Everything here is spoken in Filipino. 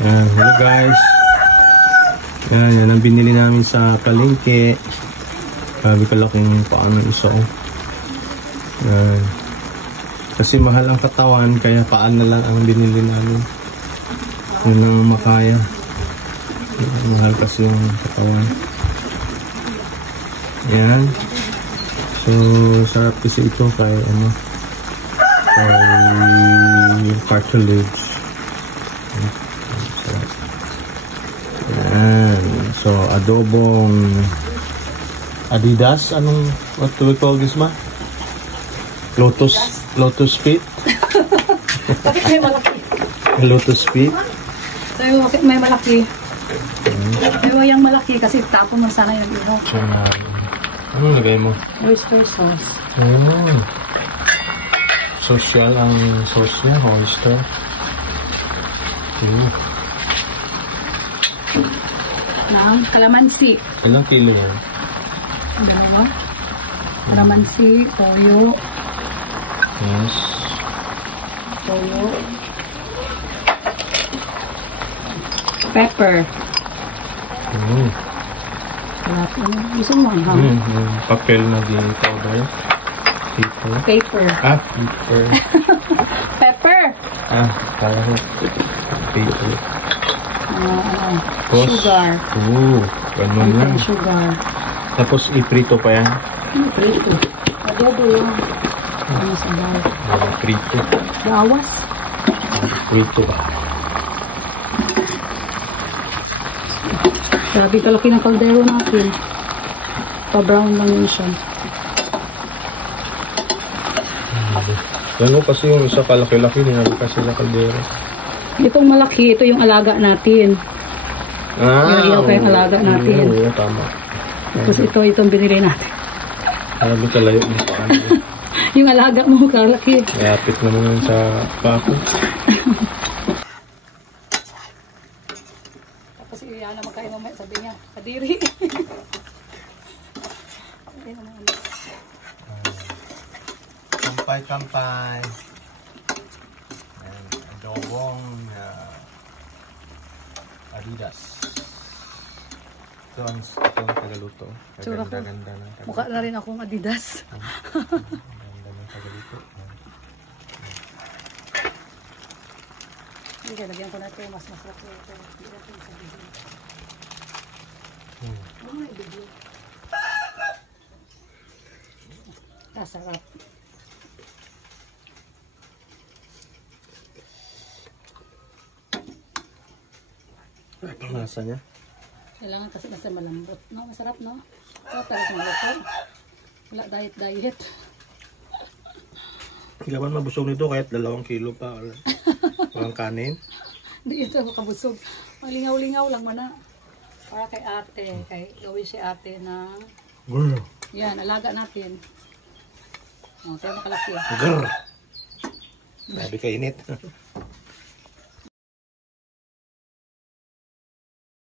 Yan, hello guys. Yan ang binili namin sa palengke. Grabe kalaking paano isa. Yan. Kasi mahal ang katawan, kaya paan na lang ang binili namin. Yun ang makaya. Mahal kasi yung katawan. Yan. So, sarap kasi ito kay ano, kay yung cartilage. Sarap. Yan. So, adobong Adidas. What do we call this, ma? Lotus feet. Bakit may malaki? Lotus feet. Sabi mo, may malaki. Pero yung malaki kasi tapo mo sana yung iho. Ano lagay mo? Oyster sauce. Oh. Social ang sauce niya, oyster. Ng kalamansi. Ilang kilo yan? Ano? Kalamansi, toyo. Yes. Toyo. Pepper. Gusto mo ha? Papel na di powder. Paper. Paper. Pepper. Kala ko. Paper. Sugar. Ganun lang. Sugar. Tapos iprito pa yan? Iprito. Adobo yun. Ano sa bawas? Prito. Bawas? Prito. Grabe kalaki ng kaldero natin. Pa-brown lang yun siya. Gano'n kasi yung isa kalaki-laki nilalaka sila kaldero. Itong malaki, ito yung alaga natin. Yung yung alaga natin. Oo, tama. Tapos itong binili natin. Grabe kalayo mo pa ano. Yung alaga mo, kalaki. Mayapit naman sa pako. Tapos iyan na magkain mamaya, sabi niya, kadiri. Kampay. Adobong Adidas. Ito ang tagaluto. Ganda ng tagaluto. Mukha na rin akong Adidas. Ganda ng tagaluto. Hindi, lagyan ko na ito. Mas masarap na ito. Hindi natin sabihin. May bigyo. Sarap. Ang lasa niya? Kailangan kasi nasa malambot. No? Masarap, no? Sarap talaga maluto. Wala diet. Hindi ka mabusog nito kahit 2 kilo pa. Walang kanin. Hindi ito makabusog. Lingaw-lingaw lang mana. Para kay ate. Gawin si ate ng... Yan, alaga natin. Tayo makalaki. Sabi ka init.